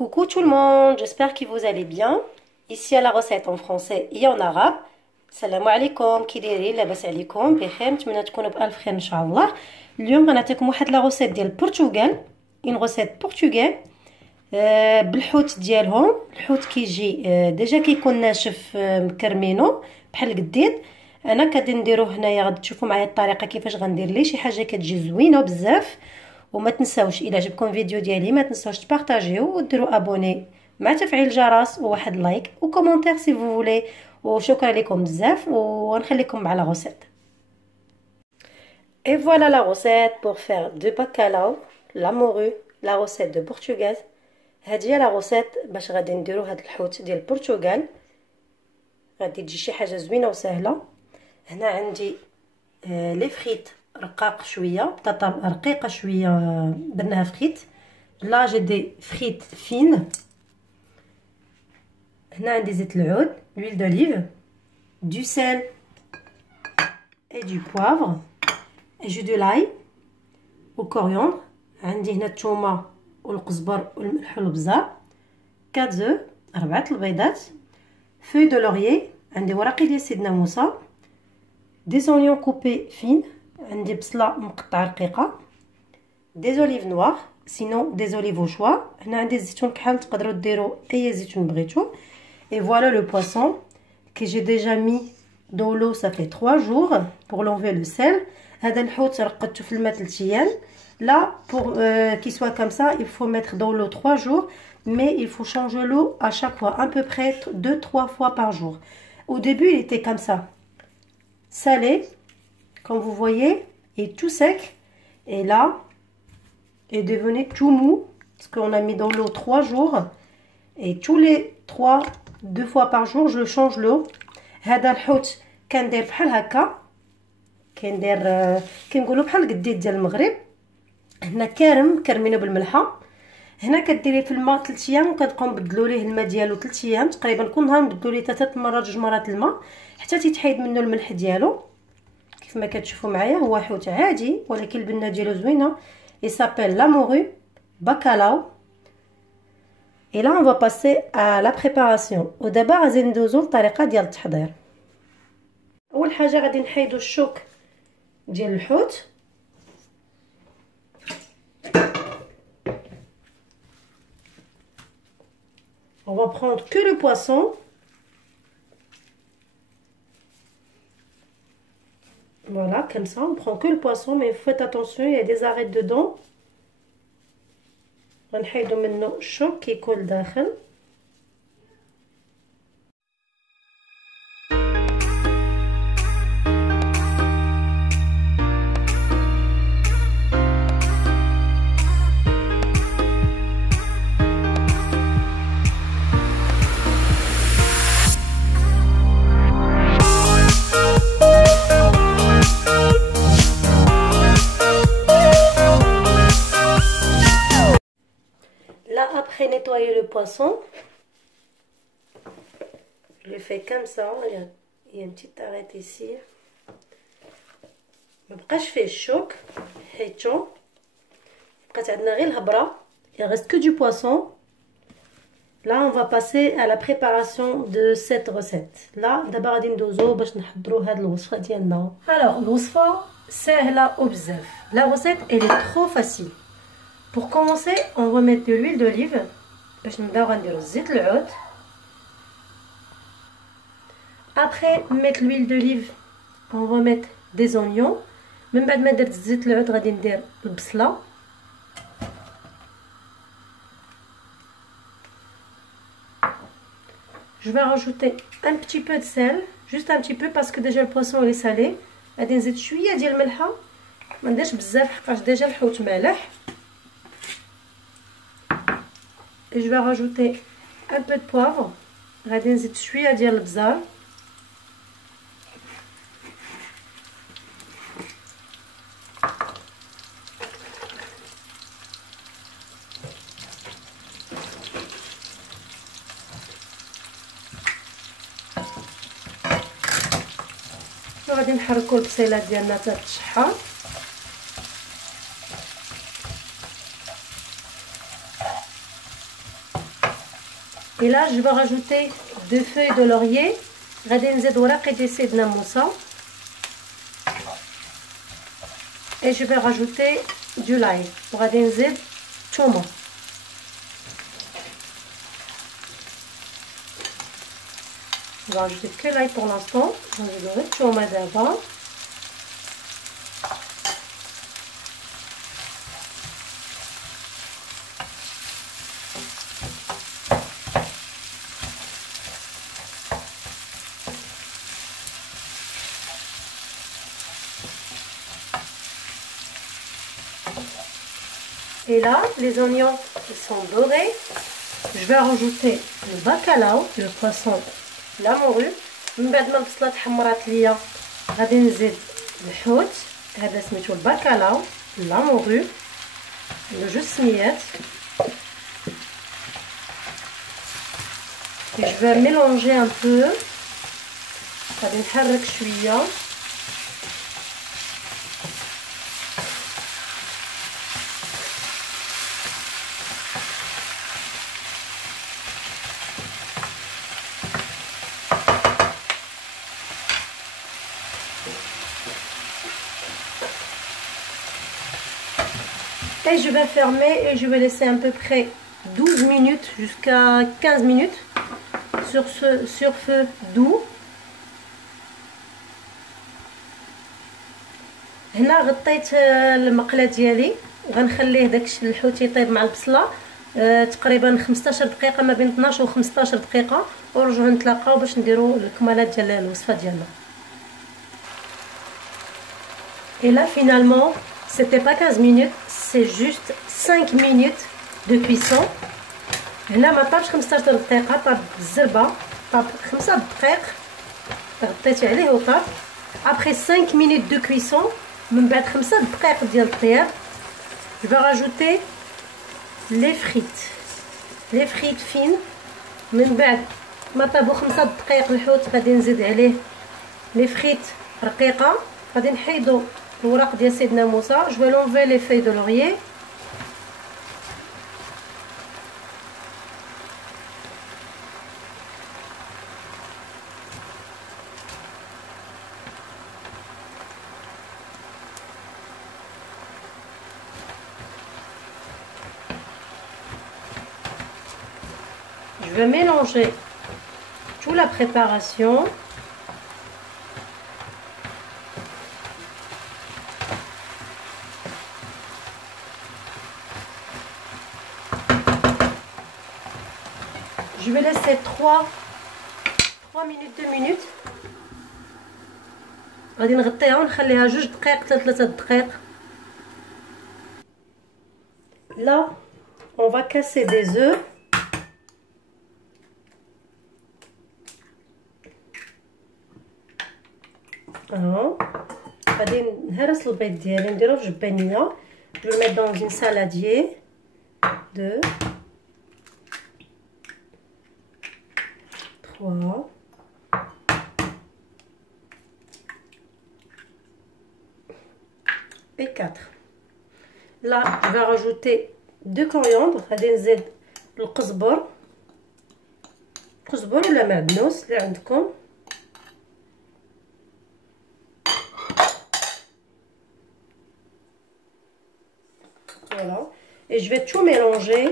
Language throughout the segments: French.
Coucou tout le monde, j'espère que vous allez bien. Ici à la recette en français et en arabe. Salam alaikum, كي دايرين لاباس عليكم بخير نتمنى تكونوا بألف خير ان شاء الله. اليوم غنعطيكم واحد لا روسيت ديال البرتغال، اون روسيت بورتوغال بالحوت ديالهم. الحوت كيجي ديجا كيكون ناشف مكرمينو بحال القديد. انا كغادي نديروه هنايا، غادي تشوفوا معايا الطريقه كيفاش غندير ليه شي حاجه كتجي زوينه بزاف. وما تنساوش الا عجبكم الفيديو ديالي ما تنساوش تبارطاجيو وديروا ابوني مع تفعيل الجرس وواحد لايك وكومونتير سي فو فولي. وشكرا لكم بزاف ونخليكم مع لا غوسيت. Et voilà la recette pour faire du bacalhau, la morue, la recette de Portugal. هذه هي لا روسيت باش غادي نديرو هاد الحوت ديال البرتغال. غادي تجي شي حاجه زوينه وسهله. هنا عندي لي فريت رقاق شويه، بطاطا رقيقه شويه درناها فريت. لا جي دي فريت فين. هنا عندي زيت العود، l'huile d'olive, du sel et du poivre et jus de l'ail au coriandre. عندي هنا الثومه والقزبر والملح والبزار، 4 œufs 4 البيضات، feuilles de laurier، عندي ورقي ديال سيدنا موسى، des oignons coupés fines، عندي بصله مقطعه رقيقه، des olives noires sinon des olives au choix. هنا عندي الزيتون كحل، تقدروا ديروا اي زيتون بغيتو. Et voilà le poisson que j'ai déjà mis dans l'eau, ça fait 3 jours pour l'enlever le sel. هذا الحوت رقدته في الماء 3 ايام. Là pour qu'il soit comme ça, il faut mettre dans l'eau 3 jours, mais il faut changer l'eau à chaque fois, à peu près 2-3 fois par jour. Au début, il était comme ça, salé, comme vous voyez, et tout sec. Et là, il est devenu tout mou parce qu'on a mis dans l'eau 3 jours. Et tous les 2 fois par jour je change l'eau. هذا الحوت كندير بحال هكا، كندير كنقولوا بحال القديد ديال المغرب. هنا كرمينو بالملحه. هنا كديريه في الماء 3 ايام وكتبقاو نبدلوا ليه الماء ديالو 3 ايام تقريبا، كل نهار نبدلوا ليه 3 مرات 2 مرات الماء حتى تيتحيد منه الملح ديالو. كيف ما كتشوفوا معايا هو حوت عادي ولكن البنه ديالو زوينه. il s'appelle la morue bacalhau. Et là on va passer à la préparation. ودابا غادي ندوزو للطريقه ديال التحضير. اول حاجه غادي نحيدو الشوك ديال الحوت. On va prendre que le poisson. Voilà, comme ça on prend que le poisson, mais faites attention, il y a des arêtes dedans. غنحيدو منه الشوك كيكون داخل. Après nettoyer le poisson, je le fais comme ça. Il y a une petite arête ici. مبقاش فيه الشوك حيتو بقات عندنا غير الهبره. Il reste que du poisson. Là on va passer à la préparation de cette recette. Là دابا غادي ندوزو باش نحضروا هاد الوصفه ديالنا. Alors الوصفه سهله وبزاف. La recette elle est trop facile. Pour commencer, on va mettre de l'huile d'olive. باش نبداو غنديرو الزيت العود. Après mettre l'huile d'olive, on va mettre des oignons. من بعد ما درت الزيت العود غادي ندير البصله. Je vais rajouter un petit peu de sel, juste un petit peu parce que déjà le poisson il est salé. غادي نزيد شويه ديال الملحه، ما نديرش بزاف حقاش ديجا الحوت مالح. Et je vais rajouter un peu de poivre. غادي نزيد شويه ديال البزار. وغادي نحركوا البصيلات ديالنا حتى تشحر. Et là, je vais rajouter 2 feuilles de laurier. غادي نزيد ورقة ديال سيدنا موسى. Et je vais rajouter du l'ail. وغادي نزيد تومة. Je vais rajouter que l'ail pour l'instant. Je vais rajouter le تومة d'abord. Et là, les oignons qui sont dorés, je vais rajouter le bacalao, le poisson, la morue. من بعد ما البصله تحمرات ليا غادي نزيد الحوت، هذا سميتو الباكالاو، لا مورو، جوج سميات. Et je vais mélanger un peu. غادي نحرك شويه. Et je vais fermer et je vais laisser à peu près 12 minutes jusqu'à 15 minutes sur feu doux. هنا غطيت المقله ديالي، غنخليه داك الحوت يطيب مع البصله تقريبا 15 دقيقه، ما بين 12 و 15 دقيقه، ونرجعوا نتلاقاو باش نديروا الكمالات ديال الوصفه ديالنا. Et là finalement c'était pas 15 minutes, c'est juste 5 minutes de cuisson. هنا ما طابش 15 دقيقه، طاب الزربه، طاب 5 دقائق غطيت عليه وطاب. Après 5 minutes de cuisson، من بعد 5 دقائق ديال الطياب، je vais rajouter les frites fines. من بعد ما طابوا 5 دقائق الحوت غادي نزيد عليه les frites رقيقه. غادي نحيدو الوراق ديال سيدنا موسى. Je vais l'enlever les feuilles de laurier. Je vais mélanger toute la préparation. Je vais laisser 3 minutes 2 minutes. غادي نغطيها ونخليها 2 دقائق حتى 3 دقائق. Là, on va casser des œufs. غادي نهرس البيض ديالي نديرو في جبانيه. Je vais le mettre dans une saladier. 2 3 et 4. Là, je vais rajouter 2 coriandres. غادي نزيد القزبر ولا معدنوس اللي عندكم. Voilà. Et je vais tout mélanger.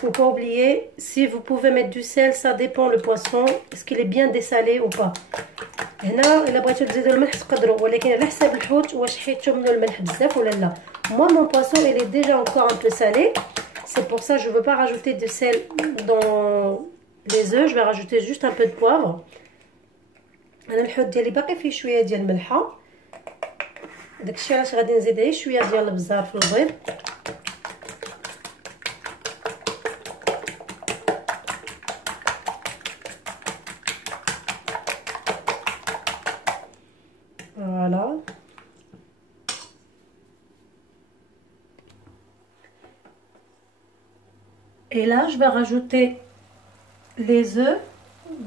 Faut pas oublier, si vous pouvez mettre du sel, ça dépend le poisson, est-ce qu'il est bien dessalé ou pas. هنا الا بغيتو تزيدوا الملح تقدروا، ولكن على حساب الحوت واش حيتو منه الملح بزاف ولا لا. Moi mon poisson il est déjà encore un peu salé, c'est pour ça je veux pas rajouter de sel dans les œufs. Je vais rajouter juste un peu de poivre. انا الحوت ديالي باقي فيه شويه ديال الملحه، داكشي علاش غادي نزيد غير شويه ديال البزار في البيض. Voilà. Et là, je vais rajouter les œufs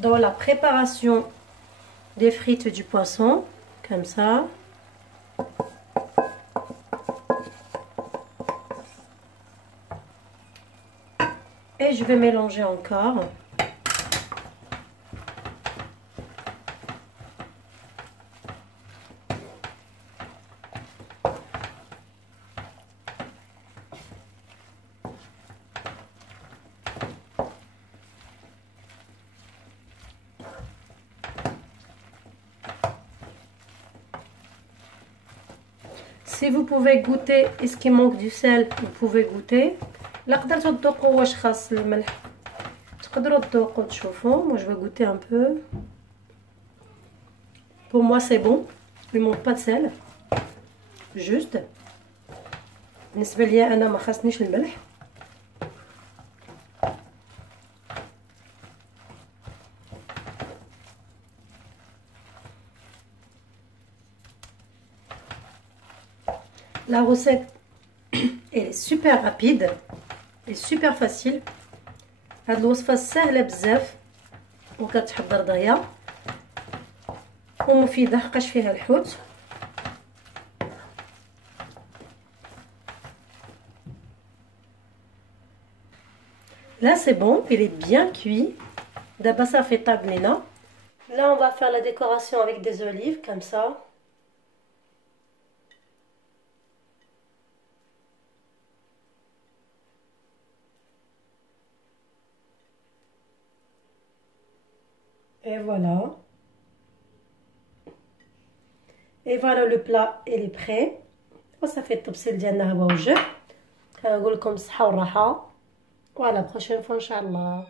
dans la préparation des frites du poisson, comme ça. Et je vais mélanger encore. Si vous pouvez goûter, est-ce qu'il manque du sel, vous pouvez goûter. لا قدرتوا تذوقوا واش خاص الملح تقدروا تذوقوا تشوفوا. Moi je vais goûter un peu. Pour moi c'est bon, il manque pas de sel. Juste بالنسبه ليا انا ما خاصنيش الملح. La recette elle est super rapide et super facile. هاد الوصفه سهله بزاف وكتحضر دغيا ومفيده حقاش فيها الحوت. Là c'est bon, il est bien cuit. D'abord ça fait tablina. Là on va faire la décoration avec des olives comme ça. Et voilà. Et voilà, le plat il est prêt. وصافي الطبسيل ديالنا هو وجه. كنقول لكم الصحه والراحه وعلى بروشين فوا ان شاء الله.